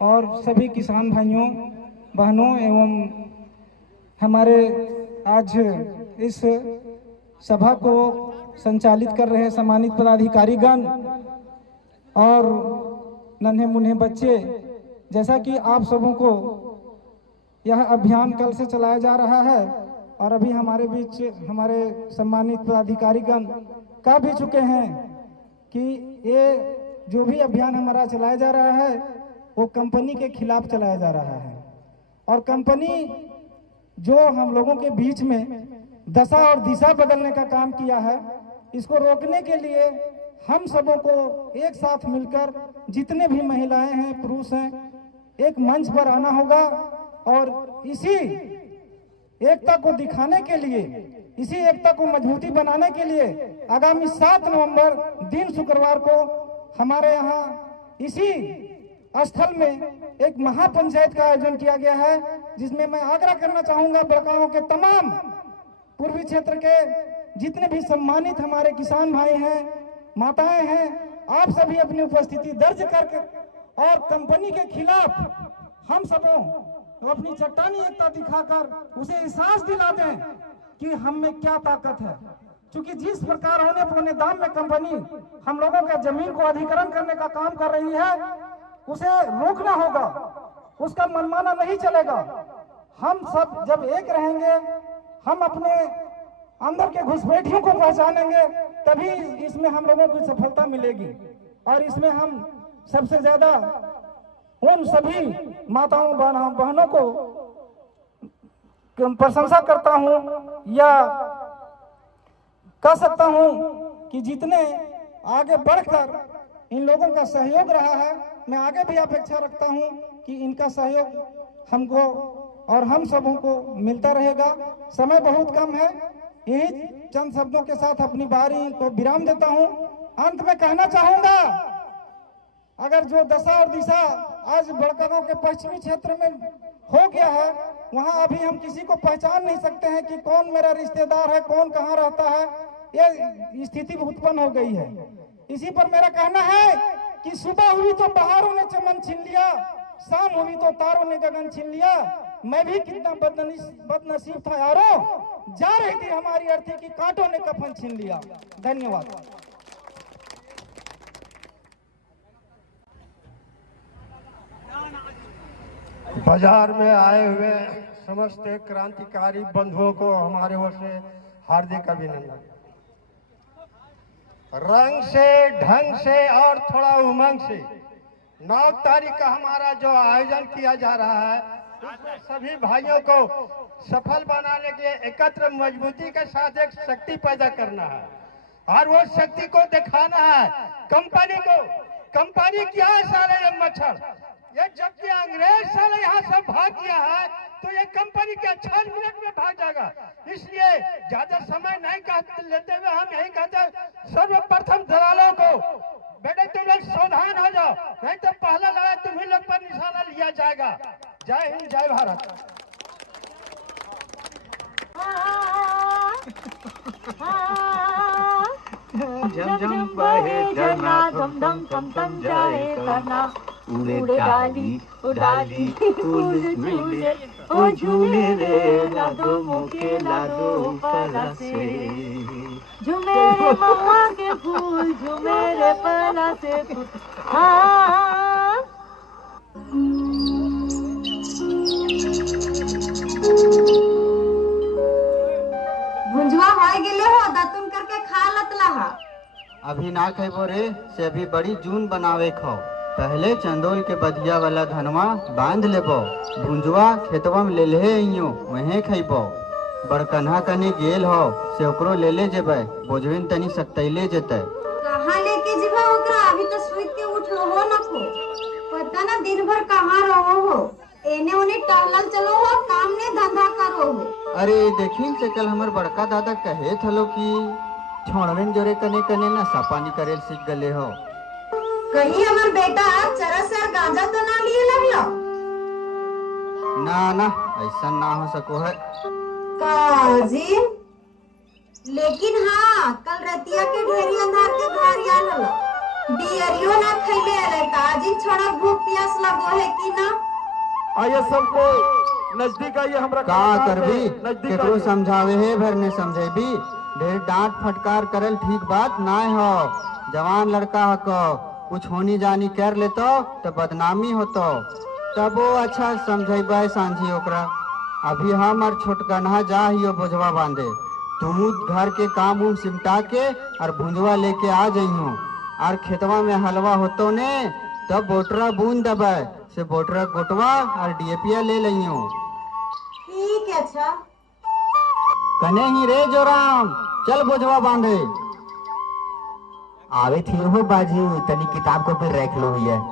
और सभी किसान भाइयों बहनों एवं हमारे आज इस सभा को संचालित कर रहे सम्मानित पदाधिकारीगण और नन्हे मुन्ने बच्चे, जैसा कि आप सबों को यह अभियान कल से चलाया जा रहा है और अभी हमारे बीच हमारे सम्मानित पदाधिकारीगण कह भी चुके हैं कि ये जो भी अभियान हमारा चलाया जा रहा है वो कंपनी के खिलाफ चलाया जा रहा है और कंपनी जो हम लोगों के बीच में दशा और दिशा बदलने का काम किया है, इसको रोकने के लिए हम सबों को एक साथ मिलकर जितने भी महिलाएं हैं, पुरुष हैं, एक मंच पर आना होगा और इसी एकता को दिखाने के लिए, इसी एकता को मजबूती बनाने के लिए आगामी 7 नवंबर दिन शुक्रवार को हमारे यहाँ इसी स्थल में एक महापंचायत का आयोजन किया गया है, जिसमें मैं आग्रह करना चाहूंगा बड़कागांव के तमाम पूर्वी क्षेत्र के जितने भी सम्मानित हमारे किसान भाई हैं, माताएं हैं, आप सभी अपनी उपस्थिति दर्ज करके और कंपनी के खिलाफ हम सबों अपनी चट्टानी एकता दिखाकर उसे एहसास दिला दें कि हम में क्या ताकत है। क्योंकि जिस प्रकार होने पौने दाम में कंपनी हम लोगों के जमीन को अधिग्रहण करने का काम कर रही है, उसे रोकना होगा, उसका मनमाना नहीं चलेगा। हम सब जब एक रहेंगे, हम अपने अंदर के घुसपैठियों को पहचानेंगे, तभी इसमें हम लोगों को सफलता मिलेगी। और इसमें हम सबसे ज्यादा उन सभी माताओं बहनों को प्रशंसा करता हूं या कह सकता हूं कि जितने आगे बढ़कर इन लोगों का सहयोग रहा है, मैं आगे भी अपेक्षा रखता हूं कि इनका सहयोग हमको और हम सबों को मिलता रहेगा। समय बहुत कम है, यही चंद शब्दों के साथ अपनी बारी को विराम देता हूं। अंत में कहना चाहूंगा, अगर जो दशा और दिशा आज बड़कागांव के पश्चिमी क्षेत्र में हो गया है, वहां अभी हम किसी को पहचान नहीं सकते हैं कि कौन मेरा रिश्तेदार है, कौन कहाँ रहता है, ये स्थिति उत्पन्न हो गई है। इसी पर मेरा कहना है कि सुबह हुई तो बहारों ने चमन छीन लिया, शाम हुई तो तारों ने गगन छीन लिया। मैं भी कितना बदनसीब था यारो, जा रही थी हमारी अर्थी की कांटों ने कफन छीन लिया। धन्यवाद। बाजार में आए हुए समस्त क्रांतिकारी बंधुओं को हमारे ओर से हार्दिक अभिनंदन। रंग से, ढंग से और थोड़ा उमंग से 9 तारीख का हमारा जो आयोजन किया जा रहा है, उसमें सभी भाइयों को सफल बनाने के लिए एकत्र मजबूती के साथ एक शक्ति पैदा करना है और वो शक्ति को दिखाना है कंपनी को। कंपनी क्या है साले ये मच्छर, ये जबकि अंग्रेज साले यहाँ से भाग गया है तो ये कंपनी के 6 मिनट में भाग जाएगा। इसलिए ज्यादा समय नहीं लेते हुए हम यही कहते हैं, सर्वप्रथम दलालों को बेटे तुम लोग सावधान हो जाओ, नहीं तो पहला लड़ाई तुम्ही लोग पर निशाना लिया जाएगा। जय हिंद, जय भारत। झम झम बहे झरना, धम धम थम थम जाए करना, उड़े डाली उड़ाली फूल झूले, ओ झूले रे लादो मोके लादो पलासे, झूमे रे महुआ के फूल, झूमे रे पलासे फूल। भुंजवा होय गेले हो, दातुन करके खा लतला हा। अभी ना खेबो रे, से अभी बड़ी जून बनावे खो। पहले चंदोल के बधिया वाला धनवा बांध लेबो, भुंजवा खेतवा में ले ले अइयो, वहीं खइबो। बड़कन्हा कने गेल हो, से ओकरो ले ले जेबै, बोझविन तनी सतैले जेतै। कहाँ लेके जीवा ओकरा? अभी तो सुइत के उठलो हो न को, पता ना दिन भर कहाँ रहो हो, एने ओने टहलल चलो हो, काम ने धंधा करो हो। अरे देखिन से कल हमर बड़का दादा कहे थलो कि छोड़वेन जोरे कने कने नशा पानी करेल सीख गले हो। कहीं हमार बेटा चरस और गांजा तो ना लिए लगलो? ना ना, ऐसा ना हो सको है काजी। लेकिन हाँ, कल रतिया के ढेरी अंधार के घर आल हलो, बियरियो ना खैले रहता आजी छोड़ा भूख प्यास लगो है कि ना। आइए सबको नजदीक आइए, हमरा का करबी नजदीक केकरो आइए। समझावे है भर ने समझेबी। ढेर डांट फटकार करल ठीक बात ना हो। जवान लड़का हको कुछ होनी जानी कर लेतो तो बदनामी होतो, तब वो अच्छा समझेबे सांझी ओकरा। अभी हम और छोटकन्हा जा हियो बोझवा बांधे, तू घर के काम उम सिमटा के और भुंजवा लेके आ जइयो। और खेतवा में हलवा होतो ने तब बोटरा बूंद दबे से बोटरा गोटवा और डीएपिया ले लियो। ठीक है अच्छा। कने ही रे जोराम, चल बोझवा बांधे। आवे थी हो बाजी, तनी किताब को फिर रख लो है।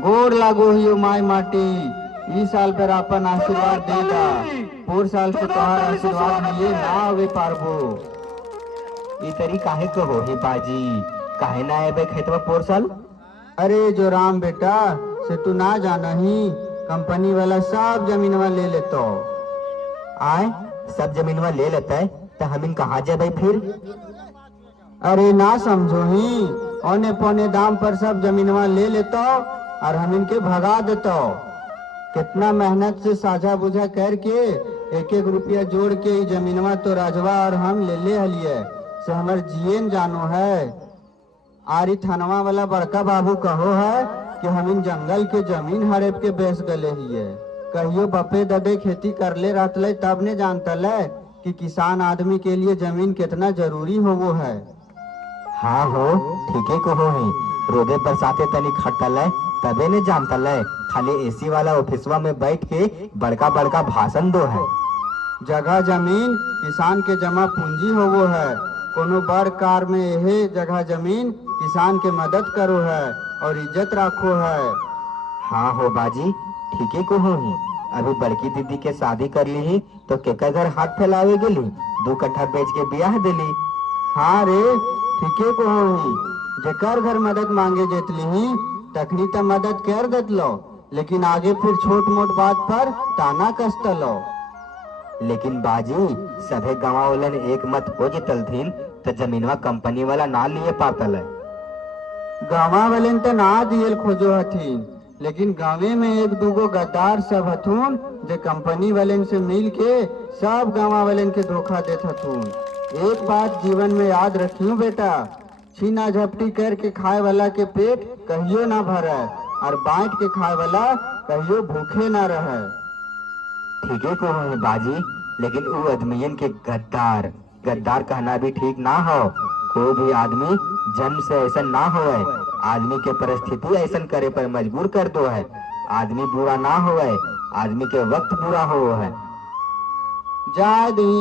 गोर लागो हियो माई माटी, ई साल पर अपन आशीर्वाद देगा। पूर साल से तोहार आशीर्वाद मिले ना आवे पारबो। ई तरी काहे को हो हे बाजी, काहे ना आए खेतवा पोर साल? अरे जो राम बेटा से तू ना जाना ही, कंपनी वाला सब जमीनवा ले लेतो। आए सब जमीनवा ले लेता है तो हम कहाँ जाए फिर? अरे ना समझो ही, औने पौने दाम पर सब जमीनवा ले लेतो और हम इनके भगा देतो। कितना मेहनत से साझा बुझा करके एक एक रुपया जोड़ के ये जमीनवा तो राजवा और हम ले हलिए से हमर जियन जानो है। आरी थानवा वाला बड़का बाबू कहो है कि हम इन जंगल के जमीन हड़प के बेच गले हिए। कहियो बपे ददे खेती कर ले रहतले तब ने जानता ले कि किसान आदमी के लिए जमीन कितना जरूरी हो वो है। हाँ हो ठीक है को हो ही, रोदे बरसाते तनी खटल है तबे ने जानता ले, खाली एसी वाला ऑफिसवा में बैठ के बड़का बड़का भाषण दो है। जगह जमीन किसान के जमा पूंजी हो वो है। कोनो बड़ कार में यह जगह जमीन किसान के मदद करो है और इज्जत रखो है। हाँ हो बाजी ठीक है को हो ही, अभी बड़की दीदी के शादी कर ली ही तो केकर घर हाथ फैलावे गेली, 2 कट्ठा बेच के ब्याह दिली। हाँ रे ठीक है को हो ही, जेकर घर मदद मांगे जेतली ही तखनी तो मदद कर देत लो, लेकिन आगे फिर छोट मोट बात पर ताना कष्ट लो। लेकिन बाजी सभे गाँव वालन एक मत हो जितल थीन तो जमीनवा कंपनी वाला ना लिए पातल है। गाँवा वाले तो ना दियल खोजो हथीन, लेकिन गाँवे में एक दूगो गद्दार सब हथून जो कंपनी वाले से मिल के सब गाँवा वाले के धोखा देत हथून। एक बात जीवन में याद रखियो बेटा, छीना झपटी करके खाए वाला के पेट कहियो ना भरे और बांट के खाए वाला कहियो भूखे ना रहे। ठीक है को है बाजी, लेकिन वो आदमियन के गद्दार गद्दार कहना भी ठीक ना हो। कोई भी आदमी जन्म से ऐसा ना होए, आदमी के परिस्थिति ऐसा करे पर मजबूर कर दो है। आदमी बुरा ना होए, आदमी के वक्त बुरा हो है। जा दी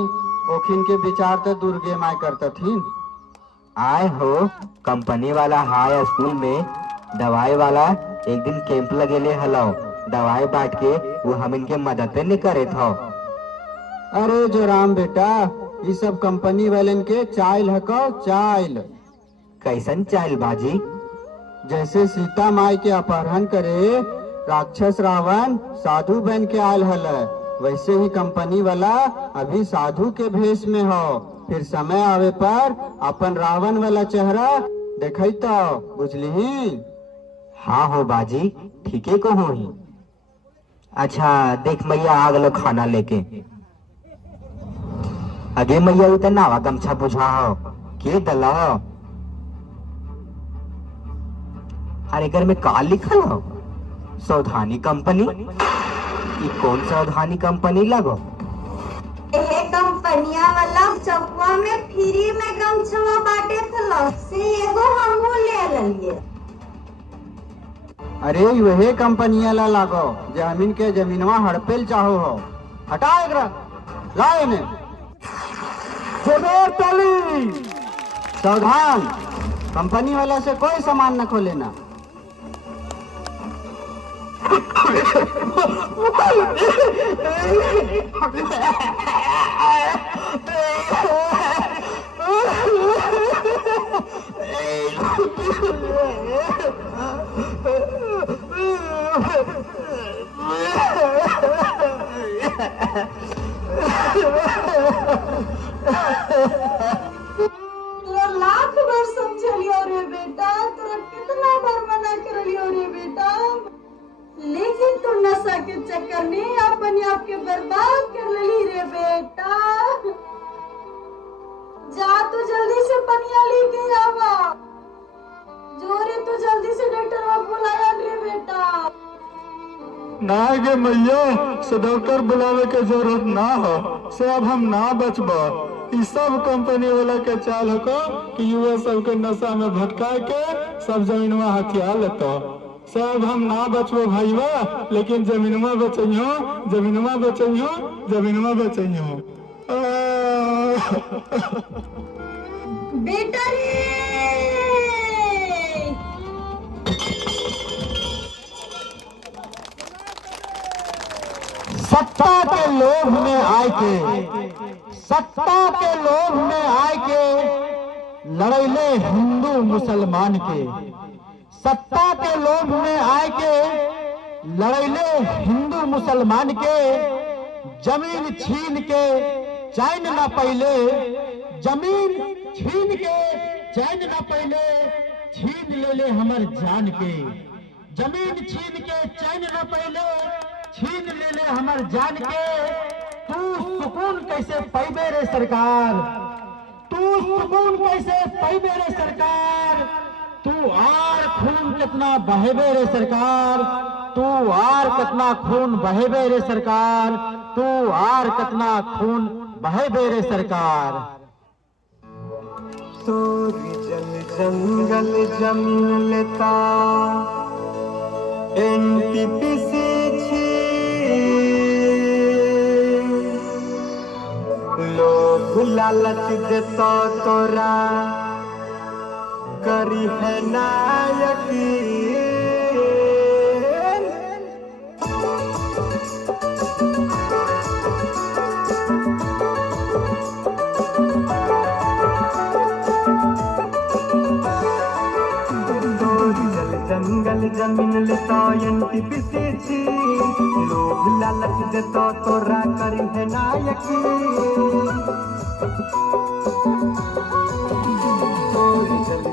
ओखिन के विचार तो दुर्गे माय करता थी। आए हो कंपनी वाला हाई स्कूल में दवाई वाला एक दिन कैंप लगेले हलो, दवाई बांट के वो हम इनके मदद नहीं करे थो। अरे जो राम बेटा ये सब कंपनी वाले के चाइल हको चाइल। कैसन चाइल बाजी? जैसे सीता माई के अपहरण करे राक्षस रावण साधु बन के आयल हल, वैसे ही कंपनी वाला अभी साधु के भेष में हो। फिर समय आवे पर अपन रावण वाला चेहरा देखई तो बुझली। हाँ हो बाजी ठीक है को हो ही। अच्छा देख मैया आ गलो खाना लेके। अगे मैया उतना नावा गमछा बुझा हो के दला। अरे घर में का लिखल हो? सावधानी कंपनी। ये कौन सावधानी कंपनी लगो? कंपनिया वाला चौकुआ में फ्री में गमछवा बांटे थलो से एगो हमहू ले लिए। अरे वही कंपनिया ला लागो जमीन के जमीनवा हड़पेल चाहो हो। हटा एकरा लाए ने। जोरदार ताली। सावधान, कंपनी वाला से कोई सामान न खोलेना। तोरा लाख बार समझलियो रे बेटा, तोरा कितना बार मना करलियो रे बेटा, लेकिन तू नशा के चक्कर में अपने आप के बर्बाद कर लेली रे बेटा। जा तू जल्दी से पनिया लेके आवा, जोरे तू जल्दी से डॉक्टर को बुलाया रे बेटा। ना गे मैया, से डॉक्टर बुलावे के जरूरत ना हो, से अब हम ना बचब। ई सब कंपनी वाला के चाल हो कि युवा सबके नशा में भटका के सब जमीनवा हथिया लेतो। सब हम ना बचबो भाईवा, लेकिन जमीनवा बचइयो, जमीनवा बचइयो, जमीनवा बचइयो। बेटा रे सत्ता के लोभ में आए के, सत्ता के लोभ में आए के लड़ैले हिंदू मुसलमान के, सत्ता के लोभ में आए के लड़ैले हिंदू मुसलमान के, जमीन छीन के चैन न पहले, जमीन छीन के चैन न पहले, छीन ले ले हमर जान के, जमीन छीन के चैन न पहले, छीन ले ले हमर जान के। तू सुकून कैसे पैबे रे सरकार, तू सुकून कैसे पैबे रे सरकार, तू आर खून कितना बहेबे रे सरकार, तू आर कितना खून बहेबे रे सरकार, तू आर कितना खून बहेबे रे सरकार। तोरी जल जंगल जमीन लेता एनटीपीसी लोभ लालच देता तोरा करी है नायकी। जंगल जमीन लेता एनटीपीसी लोभ लालच देता तोरा करी है नायकी।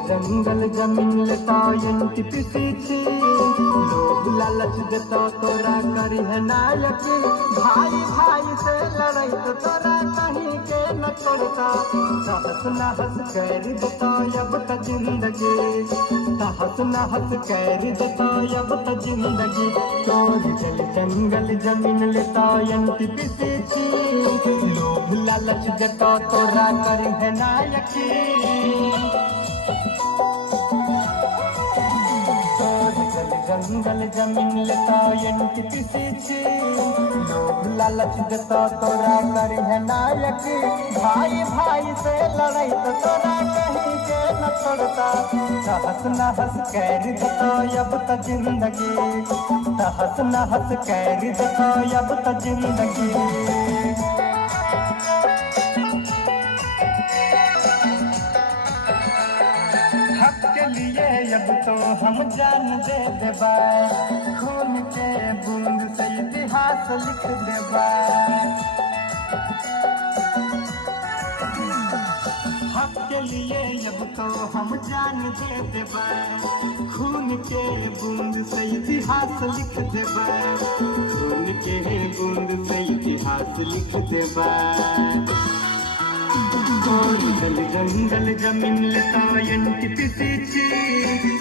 जंगल जमीन लेता एनटीपीसी लोभ लालच देता तोरा करी है नायकी। भाई भाई से लड़ाई तो तोरा कहीं के न छोड़ता, हंस न हंस कर देता अब तक जिंदगी, हंस न हंस कर देता अब तक जिंदगी। तोर जल जंगल जमीन लेता एनटीपीसी लोभ लालच देता तोरा करी है नायकी। जंगल जमीन लेता एनटीपीसी लोभ लालच देता तोरा करी है नायकी। भाई भाई से लड़ाई तो तोरा कहीं के न छोड़ता, हंस न हंस कर देता अब तक जिंदगी, हंस न हंस कर देता अब तक जिंदगी। अब तो हम जान दे देबा, खून के बूंद से इतिहास लिख देबा। हक के लिए अब तो हम जान दे देबा, खून के बूंद से इतिहास लिख देबा, खून के बूंद से इतिहास लिख देबा। जल जंगल जमीन लेता एनटीपीसी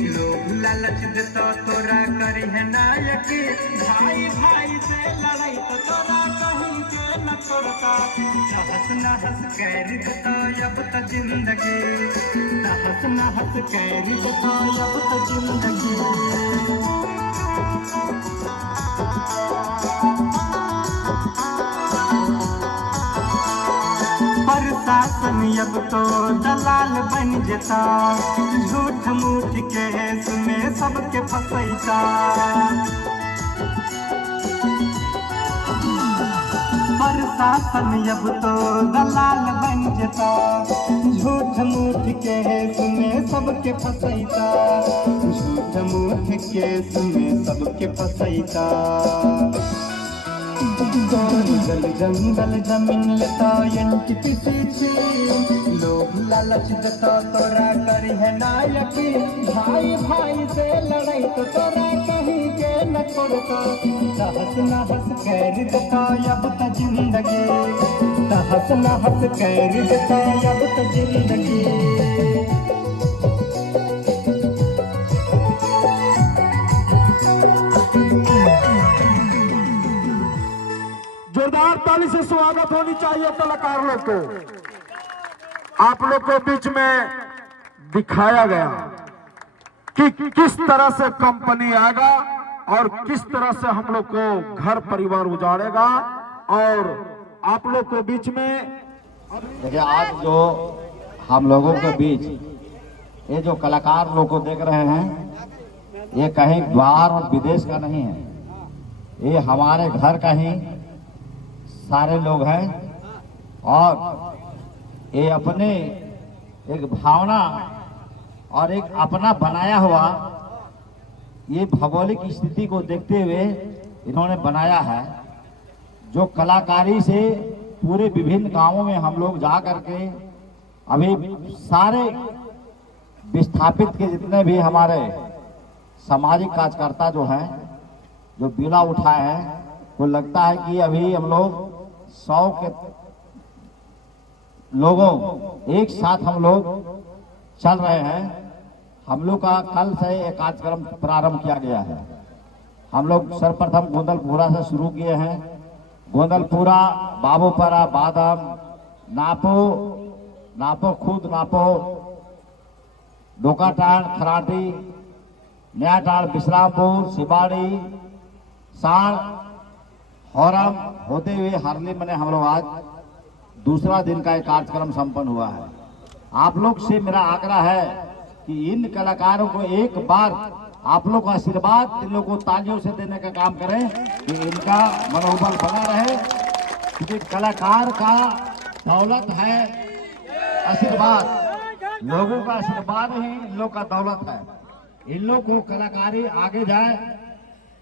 लोभ लालच देता तोरा करी है नायकी। भाई भाई से लड़ाई तो तोरा कहीं के न छोड़ता, हंस न हंस कर देता अब तक जिंदगी, हंस न हंस कर देता अब तक जिंदगी। प्रशासन अब तो दलाल बन जता, झूठ मूठ केस में सबके फसैता। प्रशासन अब तो दलाल बन जता, झूठ मूठ केस में सबके फसैता, झूठ मूठ केस में सबके फसैता। जंगल जमीन लेता NTPC, लोग लालच देता तोरा करी है नायकी, भाई भाई से लड़ाई तो तोरा कहीं के न छोड़ता, तहस नहस कर देता अब तो जिंदगी, तहस नहस कर देता अब तो जिंदगी। जोरदार ताली से स्वागत होनी चाहिए कलाकार लोग को। आप लोग के बीच में दिखाया गया कि किस तरह से कंपनी आएगा और किस तरह से हम लोग को घर परिवार उजाड़ेगा। और आप लोग के बीच में देखिए, आज जो हम लोगों के बीच ये जो कलाकार लोग को देख रहे हैं, ये कहीं बाहर और विदेश का नहीं है, ये हमारे घर का ही सारे लोग हैं। और ये अपने एक भावना और एक अपना बनाया हुआ ये भौगोलिक स्थिति को देखते हुए इन्होंने बनाया है। जो कलाकारी से पूरे विभिन्न गांवों में हम लोग जा करके अभी सारे विस्थापित के जितने भी हमारे सामाजिक कार्यकर्ता जो हैं, जो बीड़ा उठाए हैं, वो लगता है कि अभी हम लोग 100 के लोगों एक साथ हम लोग चल रहे हैं। हम लोग का कल से एक कार्यक्रम प्रारंभ किया गया है। हम लोग सर्वप्रथम गोंदलपुरा से शुरू किए हैं। गोंदलपुरा, बाबूपरा, बादम, नापो खुद, नापो, डोकाटाण, खराटी, नयाटाण, विश्रामपुर, सिबाड़ी, साण, होरम होते हुए हरली में हम लोग आज दूसरा दिन का एक कार्यक्रम संपन्न हुआ है। आप लोग से मेरा आग्रह है कि इन कलाकारों को एक बार आप लोग आशीर्वाद, इन लोगों को तालियों से देने का काम करें कि इनका मनोबल बना रहे, क्योंकि कलाकार का दौलत है आशीर्वाद। लोगों का आशीर्वाद ही इन लोग का दौलत है। इन लोग को कलाकारी आगे जाए।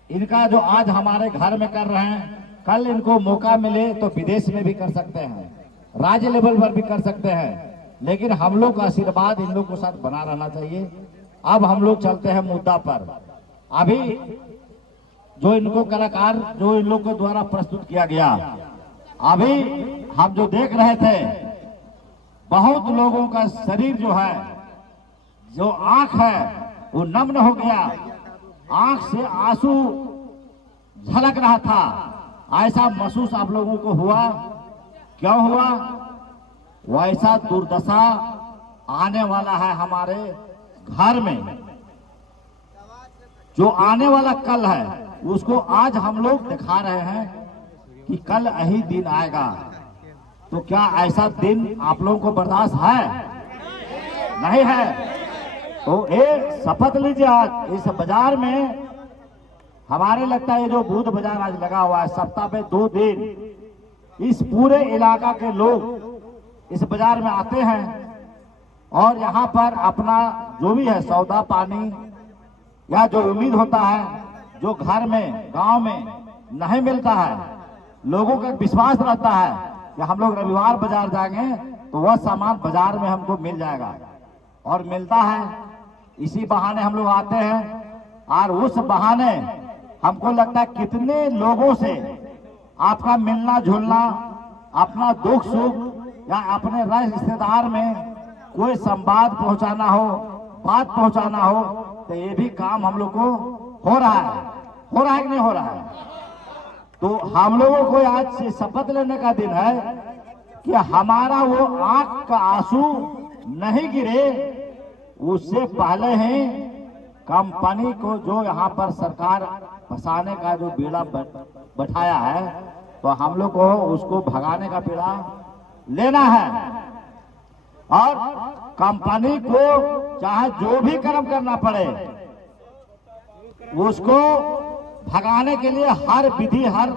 इनका जो आज हमारे घर में कर रहे हैं, कल इनको मौका मिले तो विदेश में भी कर सकते हैं, राज्य लेवल पर भी कर सकते हैं, लेकिन हम लोग का आशीर्वाद इन लोग को साथ बना रहना चाहिए। अब हम लोग चलते हैं मुद्दा पर। अभी जो इनको कलाकार जो इन लोग के द्वारा प्रस्तुत किया गया, अभी हम जो देख रहे थे, बहुत लोगों का शरीर जो है, जो आंख है वो नम्न हो गया, आंख से आंसू झलक रहा था। ऐसा महसूस आप लोगों को हुआ। क्यों हुआ? वैसा दुर्दशा आने वाला है हमारे घर में। जो आने वाला कल है उसको आज हम लोग दिखा रहे हैं कि कल यही दिन आएगा। तो क्या ऐसा दिन आप लोगों को बर्दाश्त है? नहीं है। तो ये शपथ लीजिए, आज इस बाजार में हमारे लगता है जो बुध बाजार आज लगा हुआ है, सप्ताह में 2 दिन इस पूरे इलाका के लोग इस बाजार में आते हैं और यहाँ पर अपना जो भी है सौदा पानी या जो उम्मीद होता है, जो घर में गांव में नहीं मिलता है, लोगों का विश्वास रहता है कि हम लोग रविवार बाजार जाएंगे तो वह सामान बाजार में हमको मिल जाएगा, और मिलता है। इसी बहाने हम लोग आते हैं और उस बहाने हमको लगता है कितने लोगों से आपका मिलना जुलना, अपना दुख सुख या अपने रिश्तेदार में कोई संवाद पहुंचाना हो, बात पहुंचाना हो, तो ये भी काम हम लोग को हो रहा है कि नहीं हो रहा है? तो हम लोगों को आज से शपथ लेने का दिन है कि हमारा वो आंख का आंसू नहीं गिरे, उससे पहले ही कंपनी को जो यहाँ पर सरकार फंसाने का जो बीड़ा बैठाया है, तो हम लोग को उसको भगाने का बीड़ा लेना है। और कंपनी को चाहे जो भी कर्म करना पड़े उसको भगाने के लिए हर विधि हर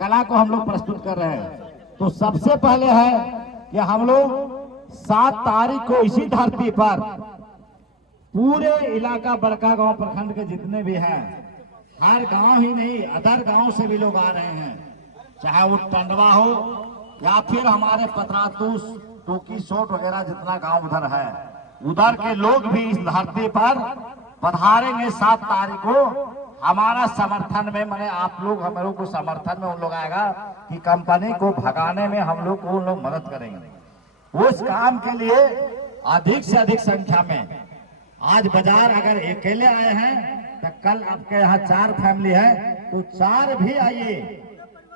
कला को हम लोग प्रस्तुत कर रहे हैं। तो सबसे पहले है कि हम लोग 7 तारीख को इसी धरती पर पूरे इलाका बड़का गांव प्रखंड के जितने भी हैं, हर गांव ही नहीं अदर गांव से भी लोग आ रहे हैं, चाहे वो टंडवा हो या फिर हमारे पतरातूस टोकी सोट वगैरह जितना गांव उधर है, उधर के लोग भी इस धरती पर पधारेंगे 7 तारीख को। हमारा समर्थन में मैंने आप लोग हम लोग को समर्थन में उन लोग आएगा कि कंपनी को भगाने में हम लोग को उन लोग मदद करेंगे। उस काम के लिए अधिक से अधिक संख्या में आज बाजार अगर अकेले आए हैं तो कल आपके यहाँ 4 फैमिली है तो 4 भी आइए,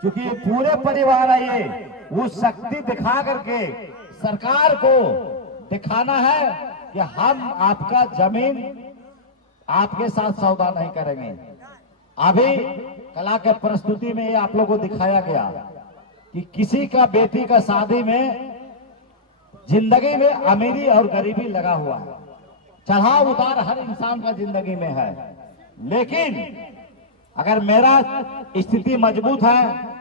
क्योंकि पूरे परिवार आइए। वो शक्ति दिखा करके सरकार को दिखाना है कि हम आपका जमीन आपके साथ सौदा नहीं करेंगे। अभी कला के प्रस्तुति में ये आप लोगों को दिखाया गया कि किसी का बेटी का शादी में जिंदगी में अमीरी और गरीबी लगा हुआ है, चढ़ाव उतार हर इंसान का जिंदगी में है। लेकिन अगर मेरा स्थिति मजबूत है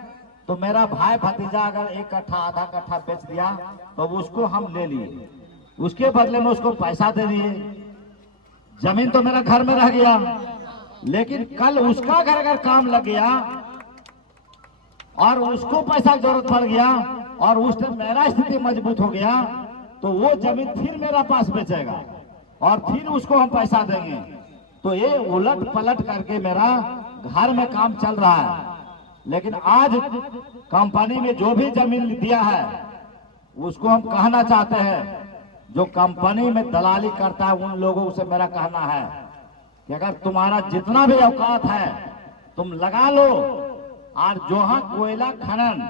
तो मेरा भाई भतीजा अगर 1 कट्ठा आधा कट्ठा बेच दिया तो उसको हम ले लिए, उसके बदले में उसको पैसा दे दिए, जमीन तो मेरा घर में रह गया। लेकिन कल उसका घर अगर काम लग गया और उसको पैसा की जरूरत पड़ गया और उस टाइम मेरा स्थिति मजबूत हो गया तो वो जमीन फिर मेरा पास बेचेगा और फिर उसको हम पैसा देंगे। तो ये उलट पलट करके मेरा घर में काम चल रहा है। लेकिन आज कंपनी में जो भी जमीन दिया है उसको हम कहना चाहते हैं, जो कंपनी में दलाली करता है उन लोगों से मेरा कहना है कि अगर तुम्हारा जितना भी औकात है तुम लगा लो। और जोहा कोयला खनन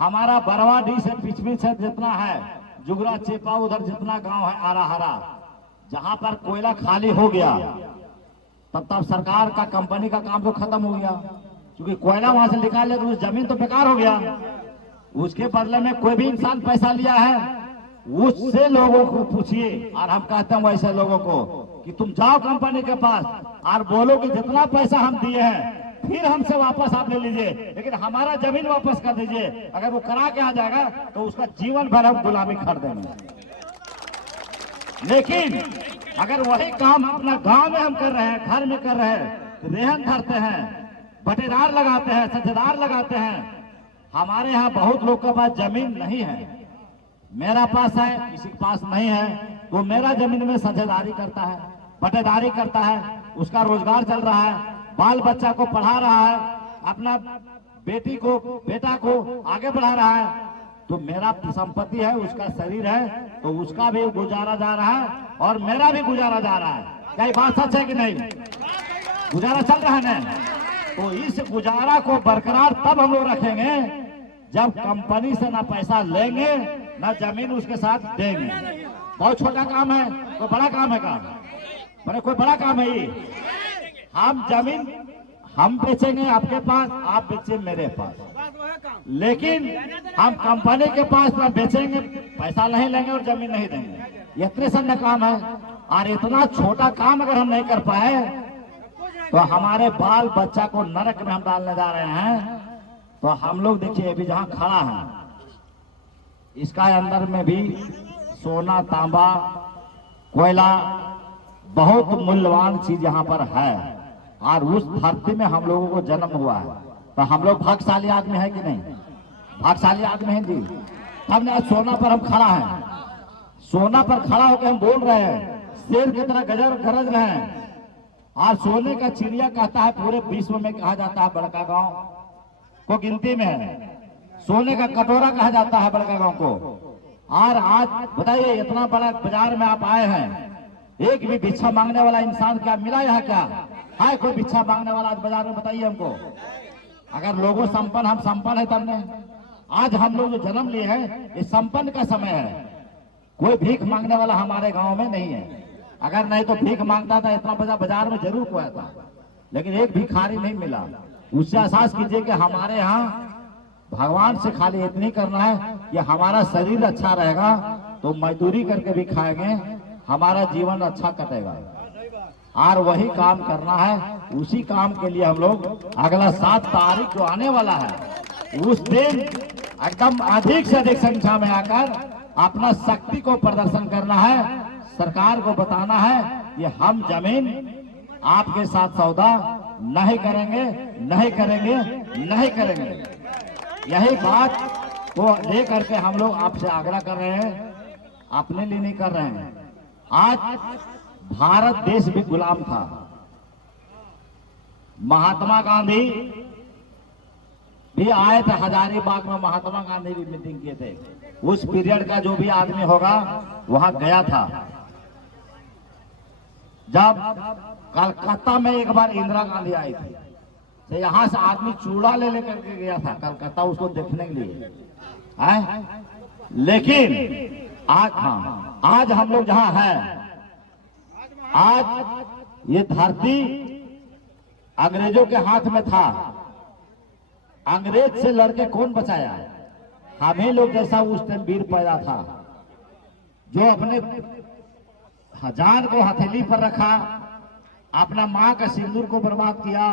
हमारा बरवाडी से पिछवी से जितना है, जुगरा चेपा उधर जितना गांव है आरा हरा, जहां पर कोयला खाली हो गया तब सरकार का कंपनी का काम तो खत्म हो गया, क्योंकि कोयला वहां से निकाल ले तो उस जमीन तो बेकार हो गया। उसके बदले में कोई भी इंसान पैसा लिया है उससे लोगों को पूछिए। और हम कहते हैं वैसे लोगों को कि तुम जाओ कंपनी के पास और बोलो कि जितना पैसा हम दिए हैं फिर हमसे वापस आप ले लीजिए, लेकिन हमारा जमीन वापस कर दीजिए। अगर वो करा के आ जाएगा तो उसका जीवन भर हम गुलामी कर देंगे। लेकिन अगर वही काम अपना गांव में हम कर रहे हैं, घर में कर रहे हैं, रेहन धरते हैं, बटेदार लगाते हैं, सज्जेदार लगाते हैं। हमारे यहाँ बहुत लोग के पास जमीन नहीं है, मेरा पास है, किसी के पास नहीं है, वो मेरा जमीन में सज्जेदारी करता है, बटेदारी करता है, उसका रोजगार चल रहा है, बाल बच्चा को पढ़ा रहा है, अपना बेटी को बेटा को आगे बढ़ा रहा है। तो मेरा संपत्ति है, उसका शरीर है, तो उसका भी गुजारा जा रहा है और मेरा भी गुजारा जा रहा है। क्या ये बात सच है कि नहीं? गुजारा चल रहा है ना? तो इस गुजारा को बरकरार तब हम लोग रखेंगे जब कंपनी से ना पैसा लेंगे ना जमीन उसके साथ देंगे। बहुत छोटा काम है, कोई बड़ा काम है काम? मैंने कोई बड़ा काम है ये? हम जमीन हम बेचेंगे आपके पास, आप बेचे मेरे पास, लेकिन हम कंपनी के पास ना बेचेंगे, पैसा नहीं लेंगे और जमीन नहीं देंगे। इतने सा काम है। और इतना छोटा काम अगर हम नहीं कर पाए तो हमारे बाल बच्चा को नरक में हम डालने जा रहे हैं। तो हम लोग देखिए अभी जहां खड़ा है इसका अंदर में भी सोना तांबा कोयला बहुत मूल्यवान चीज यहाँ पर है और उस धरती में हम लोगों को जन्म हुआ है। तो हम लोग भाग्यशाली आदमी है कि नहीं? भाग्यशाली आदमी है जी। हमने आज सोना पर हम खड़ा है, सोना पर खड़ा होकर हम बोल रहे हैं, शेर की तरह गरज रहे हैं। और सोने का चिड़िया कहता है पूरे विश्व में कहा जाता है बड़का गांव को गिनती में है, सोने का कटोरा कहा जाता है बड़का गांव को। और आज बताइए इतना बड़ा बाजार में आप आए हैं, एक भी भिक्षा मांगने वाला इंसान क्या मिला यहाँ? क्या है कोई भिक्षा मांगने वाला आज बाजार में? बताइए हमको। अगर लोगों संपन्न, हम संपन्न है तब ने आज हम लोग जो जन्म लिए हैं ये संपन्न का समय है। कोई भीख मांगने वाला हमारे गांव में नहीं है। अगर नहीं तो भीख मांगता था इतना बड़ा बाजार में जरूर हुआ था, लेकिन एक भिखारी नहीं मिला। उससे एहसास कीजिए कि हमारे यहाँ भगवान से खाली इतनी करना है कि हमारा शरीर अच्छा रहेगा, तो मजदूरी करके भी खाएंगे, हमारा जीवन अच्छा कटेगा। और वही काम करना है, उसी काम के लिए हम लोग अगला 7 तारीख जो आने वाला है उस दिन एकदम अधिक से अधिक संख्या में आकर अपना शक्ति को प्रदर्शन करना है। सरकार को बताना है कि हम जमीन आपके साथ सौदा नहीं करेंगे, नहीं करेंगे, नहीं करेंगे। यही बात को लेकर के हम लोग आपसे आग्रह कर रहे हैं, अपने लिए नहीं कर रहे हैं। आज भारत देश भी गुलाम था। महात्मा गांधी भी आए थे हजारीबाग में, महात्मा गांधी भी मीटिंग किए थे। उस पीरियड का जो भी आदमी होगा वहां गया था। जब कलकत्ता में एक बार इंदिरा गांधी आई थी तो यहाँ से आदमी चूड़ा ले लेकर के गया था कलकत्ता उसको देखने के लिए है। लेकिन आज, हाँ, आज हम लोग जहाँ हैं, आज ये धरती अंग्रेजों के हाथ में था। अंग्रेज से लड़के कौन बचाया? हमें लोग जैसा उस टाइम वीर पैदा था, जो अपने जान को हथेली पर रखा, अपना माँ का सिंदूर को बर्बाद किया,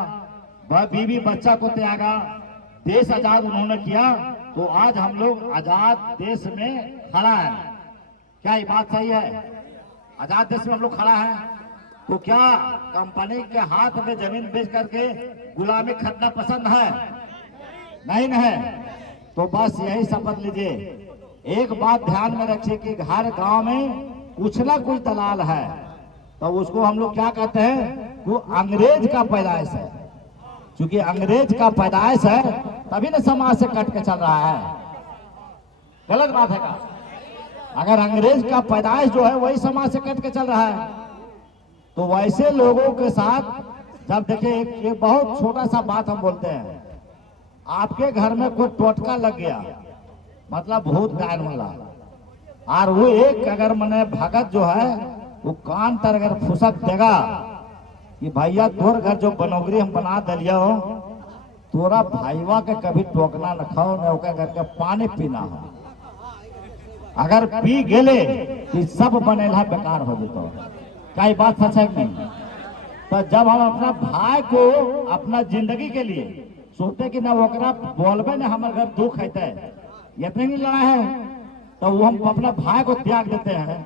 वह बीवी बच्चा को त्यागा, देश आजाद उन्होंने किया। तो आज हम लोग आजाद देश में खड़ा है। क्या ये बात सही है? आजाद देश में हम लोग खड़ा है। तो क्या कंपनी के हाथ में जमीन बेच करके गुलामी खटना पसंद है? नहीं है। तो बस यही शपथ लीजिए। एक बात ध्यान में रखिए कि हर गांव में कुछ ना कुछ दलाल है, तो उसको हम लोग क्या कहते हैं? वो अंग्रेज का पैदाइश है। क्योंकि अंग्रेज का पैदाइश है तभी ना समाज से कट के चल रहा है। गलत बात है का? अगर अंग्रेज का पैदाइश जो है वही समाज से कट के चल रहा है, तो वैसे लोगों के साथ जब देखिए एक बहुत छोटा सा बात हम बोलते हैं, आपके घर में कोई टोटका लग गया, मतलब भूत गायन वाला, और वो एक अगर मने भगत जो है वो कान तर अगर फुसक देगा कि भैया तोर घर जो बनोगरी हम बना दिलिया हो, तोरा भाईवा के कभी टोकना न खाओ, न ओकर घर के पानी पीना हो। अगर पी गेले कि सब बनेला बेकार हो जतो। क्या बात सच है कि नहीं? तो जब हम अपना भाई को अपना जिंदगी के लिए सोचते कि ना ओकरा बोलबे ना हमारे घर दुख है, इतने नहीं लड़ा है, तो वो हम अपना भाई को त्याग देते हैं।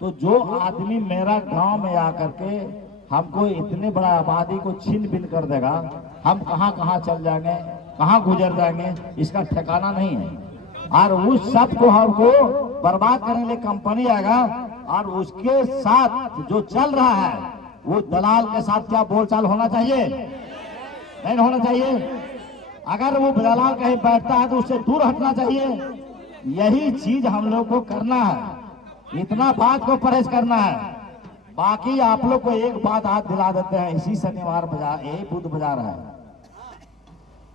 तो जो आदमी मेरा गांव में आकर के हमको इतने बड़ा आबादी को छीन बीन कर देगा, हम कहां कहां चल जाएंगे, कहां गुजर जाएंगे, इसका ठिकाना नहीं है। और उस सब को हमको बर्बाद करने के लिए कंपनी आएगा, और उसके साथ जो चल रहा है वो दलाल के साथ क्या बोलचाल होना चाहिए? नहीं होना चाहिए। अगर वो दलाल कहीं बैठता है तो उससे दूर हटना चाहिए। यही चीज हम लोग को करना है, इतना बात को परहेज करना है। बाकी आप लोग को एक बात आज दिला देते हैं, इसी शनिवार बाजार, यही बुध बाजार है,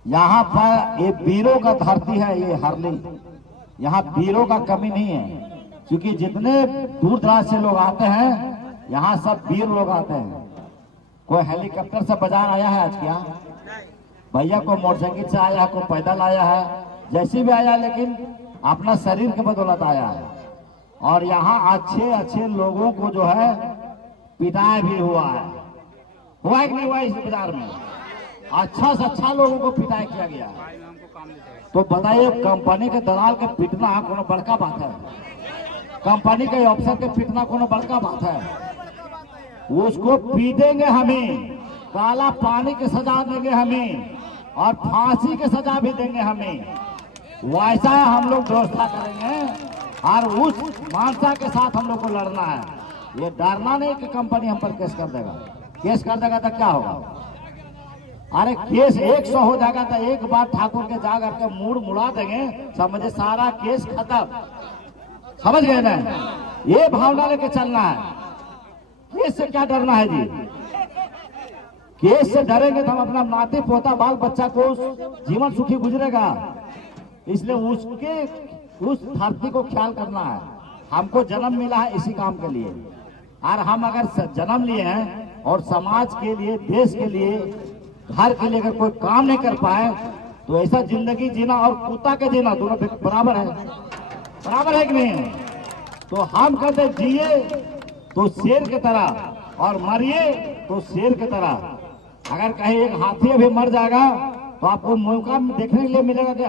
यहाँ पर ये वीरों का धरती है, ये हरली, यहाँ वीरों का कमी नहीं है। क्योंकि जितने दूर दराज से लोग आते हैं यहाँ सब वीर लोग आते हैं। कोई हेलीकॉप्टर से बाजार आया है आज क्या? भैया को मोटरसाइकिल से आया है, कोई पैदल आया है, जैसे भी आया, लेकिन अपना शरीर के बदौलत आया है। और यहाँ अच्छे अच्छे लोगों को जो है पिटाई भी हुआ है कि नहीं हुआ? इस बाजार में अच्छा से अच्छा लोगों को पिटाई किया गया। तो बताइए, कंपनी के दलाल के पिटना कोनो बड़का बात है? कंपनी के अफसर के पिटना कोनो बड़का बात है? उसको पीटेंगे हमें, काला पानी की सजा देंगे हमें, और फांसी की सजा भी देंगे हमें। वैसा हम लोग व्यवस्था करेंगे, और उस मानसा के साथ हम लोग को लड़ना है। ये डरना नहीं कि कंपनी हम पर केस कर देगा। केस कर देगा तो क्या होगा? अरे केस 100 हो जाएगा तो एक बार ठाकुर के जा करके मूड मुड़ा देंगे, समझे सारा केस खत्म। समझ गए ना? ये भावना लेके चलना है। केस से क्या डरना है जी? केस से डरेंगे तो हम अपना नाती पोता बाल बच्चा को जीवन सुखी गुजरेगा। इसलिए उस धरती को ख्याल करना है। हमको जन्म मिला है इसी काम के लिए, और हम अगर जन्म लिए हैं और समाज के लिए, देश के लिए, घर के लिए अगर कोई काम नहीं कर पाए, तो ऐसा जिंदगी जीना और कुत्ता के जीना दोनों बराबर है। बराबर है कि नहीं? तो हम कहते जिए तो शेर की तरह और मरिए तो शेर की तरह। अगर कहीं एक हाथी अभी मर जाएगा तो आपको मौका देखने के लिए मिलेगा कि